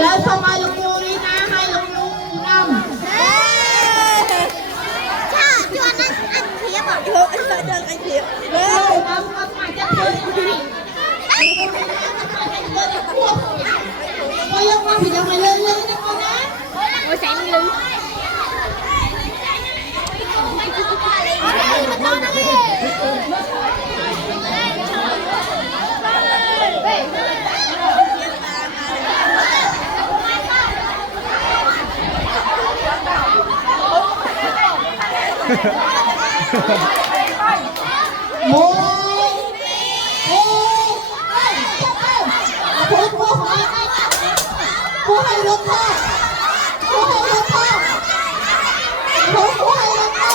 แล้วทำไมลูกงูนี่นะให้ลูกงูงำถ้าจวนนั้นอันเทียบอ่ะเดินอันเทียบเฮ้ยน้ำมันมาจะเกิดก็ยังมาผิดยังไงเลยนะคนนะโอ้ยแสงลึงโมโอ้ผู้ให้ลงพ่อผู้ให้ลงพ่อผู้ให้ลงพ่อผู้ให้ลงพ่อ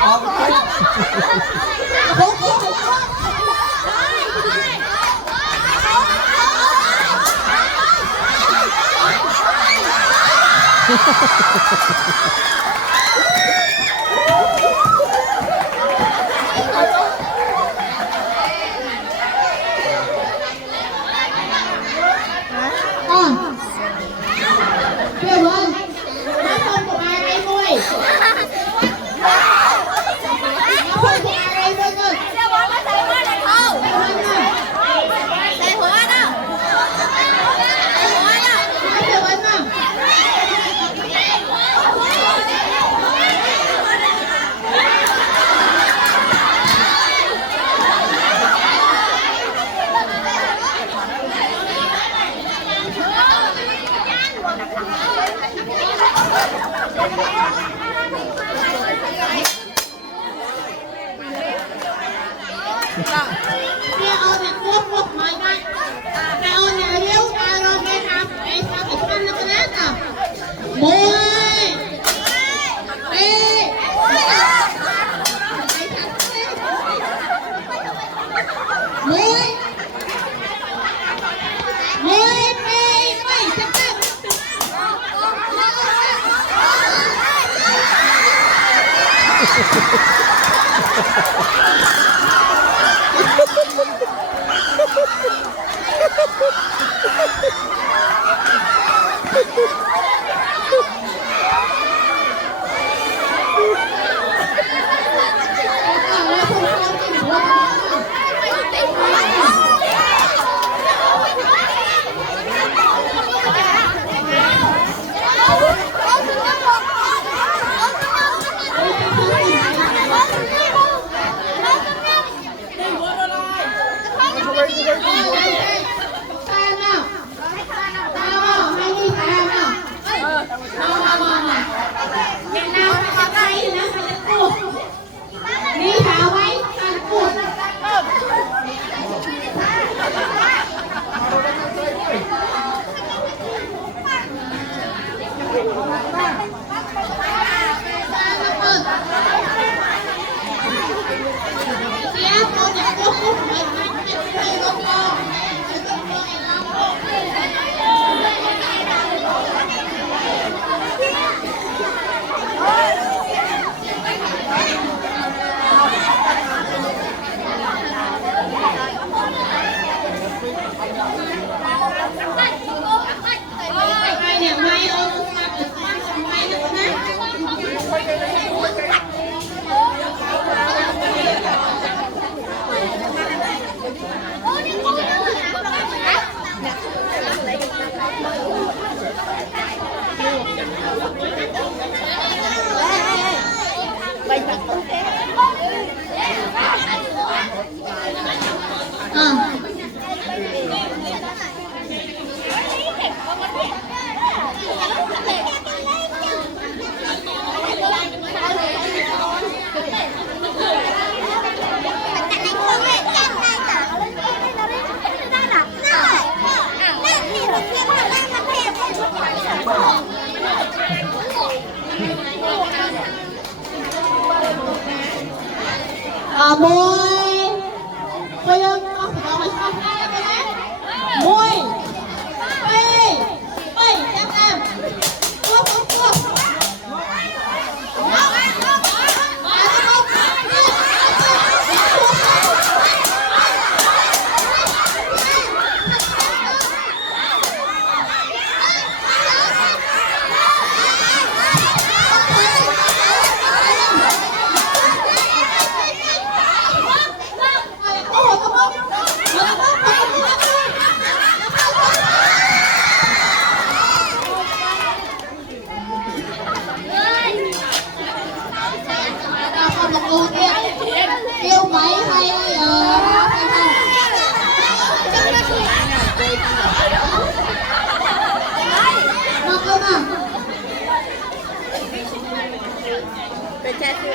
เอาไปผู้ให้ลงพ่อเพื่อนวันมาคนกับอะไรมวยมาคนกับอะไรมวยกันเดี๋ยวบอกว่าใส่หัวในเขาใส่หัวนะใส่หัวนะเพื่อนวันมาเนี่ยเอาเนี่ยควบคุมไม่ได้แต่เอาเนี่ยเลี้ยวตาเราไม่ทำไอ้ทำอีกคนนึงนะอ่ะมวยเอ๊ะมวยมวยไม่จะเต้นตาเนาะตาเนาะให้นี่ตาเนาะ môi bây giờ con phải nói sao hai cái đấy môi bay bay em cua cua cua kêu máy hay mà cơ màเป็นแค่ชื่อ